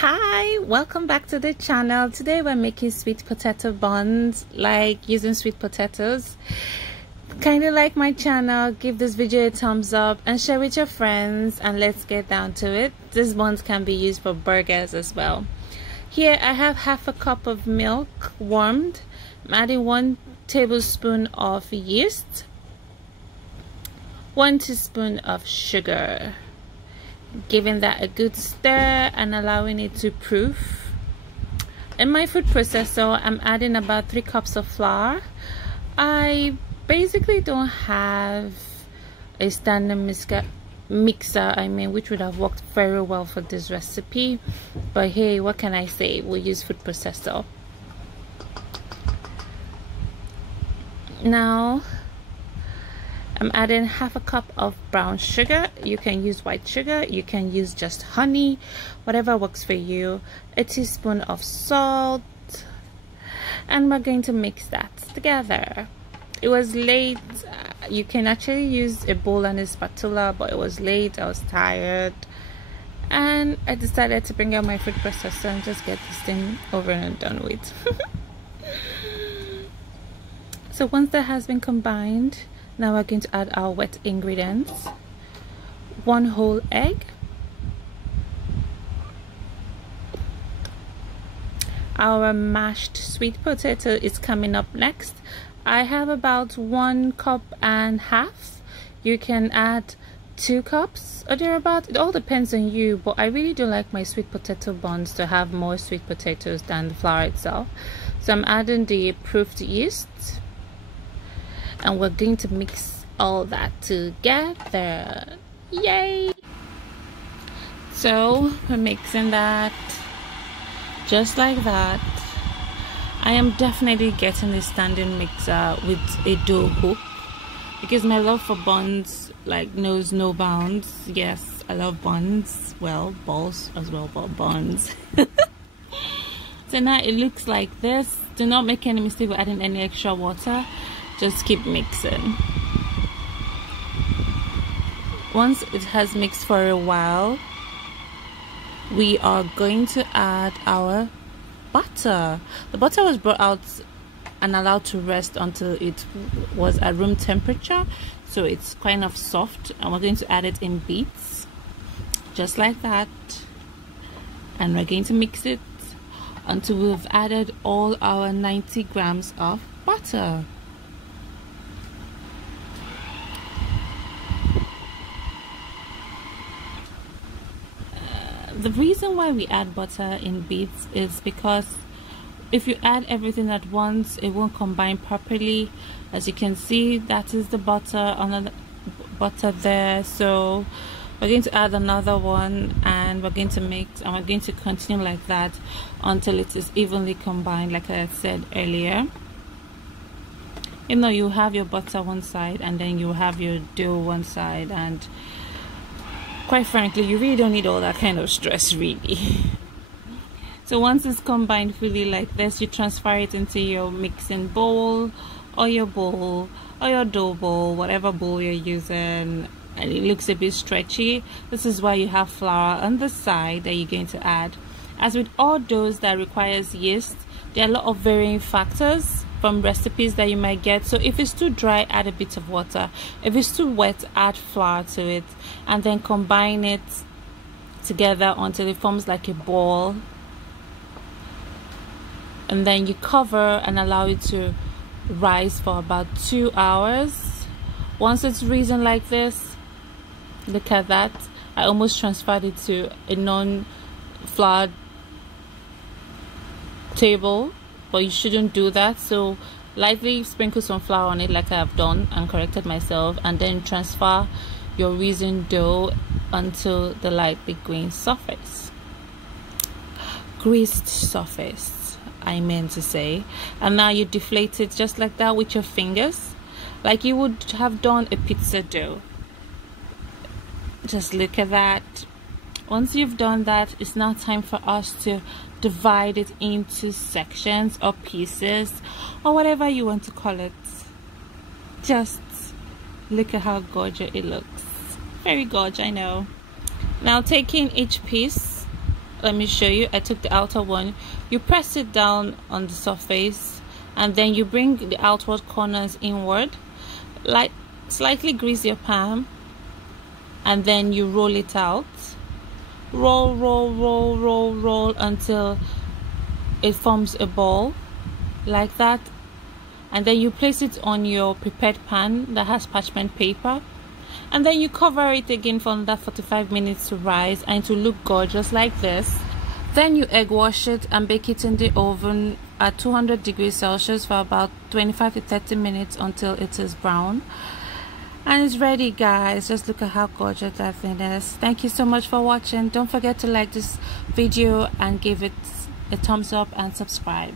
Hi, welcome back to the channel. Today we're making sweet potato buns, like using sweet potatoes. Kindly like my channel, give this video a thumbs up and share with your friends, and let's get down to it. These buns can be used for burgers as well. Here I have half a cup of milk warmed. I'm adding 1 tablespoon of yeast, 1 teaspoon of sugar, giving that a good stir and allowing it to proof. In my food processor, I'm adding about 3 cups of flour. I basically don't have a standard mixer, which would have worked very well for this recipe, but hey, what can I say, we'll use food processor. Now I'm adding half a cup of brown sugar. You can use white sugar, you can use just honey, whatever works for you. A teaspoon of salt, and we're going to mix that together. It was late. You can actually use a bowl and a spatula, but it was late, I was tired, and I decided to bring out my food processor and just get this thing over and done with. So once that has been combined, now we're going to add our wet ingredients. 1 whole egg, our mashed sweet potato is coming up next. I have about 1.5 cups. You can add 2 cups or thereabout. It all depends on you, but I really do like my sweet potato buns to have more sweet potatoes than the flour itself. So I'm adding the proofed yeast, and we're going to mix all that together. Yay! So we're mixing that just like that. I am definitely getting a standing mixer with a dough hook because my love for buns knows no bounds. Yes, I love buns, well, balls as well, but buns. So now it looks like this. Do not make any mistake with adding any extra water. Just keep mixing. Once it has mixed for a while, we are going to add our butter. The butter was brought out and allowed to rest until it was at room temperature, so it's kind of soft, and we're going to add it in bits just like that, and we're going to mix it until we've added all our 90 grams of butter. The reason why we add butter in bits is because if you add everything at once, it won't combine properly. As you can see, that is the butter, another butter there. So we're going to add another one, and we're going to mix, and we're going to continue like that until it is evenly combined, like I said earlier. You know, you have your butter one side and then you have your dough one side, and quite frankly, you really don't need all that kind of stress, really. So once it's combined fully like this, you transfer it into your mixing bowl or your dough bowl, whatever bowl you're using, and it looks a bit stretchy. This is why you have flour on the side that you're going to add. As with all doughs that requires yeast, there are a lot of varying factors from recipes that you might get. So if it's too dry, add a bit of water. If it's too wet, add flour to it, and then combine it together until it forms like a ball, and then you cover and allow it to rise for about 2 hours. Once it's risen like this, look at that, I almost transferred it to a non-floured table, but you shouldn't do that. So lightly sprinkle some flour on it like I have done and corrected myself, and then transfer your risen dough onto the lightly greased surface, I meant to say. And now you deflate it just like that with your fingers, like you would have done a pizza dough. Just look at that. Once you've done that, it's now time for us to divide it into sections or pieces or whatever you want to call it. Just look at how gorgeous it looks. Very gorgeous, I know. Now taking each piece let me show you. I took the outer one. You press it down on the surface, and then you bring the outward corners inward, like slightly grease your palm, and then you roll it out. Roll, roll, roll, roll, roll until it forms a ball like that, and then you place it on your prepared pan that has parchment paper, and then you cover it again for another 45 minutes to rise and to look gorgeous like this. Then you egg wash it and bake it in the oven at 200 degrees Celsius for about 25 to 30 minutes until it is brown. And it's ready, guys. Just look at how gorgeous that thing is. Thank you so much for watching. Don't forget to like this video and give it a thumbs up and subscribe.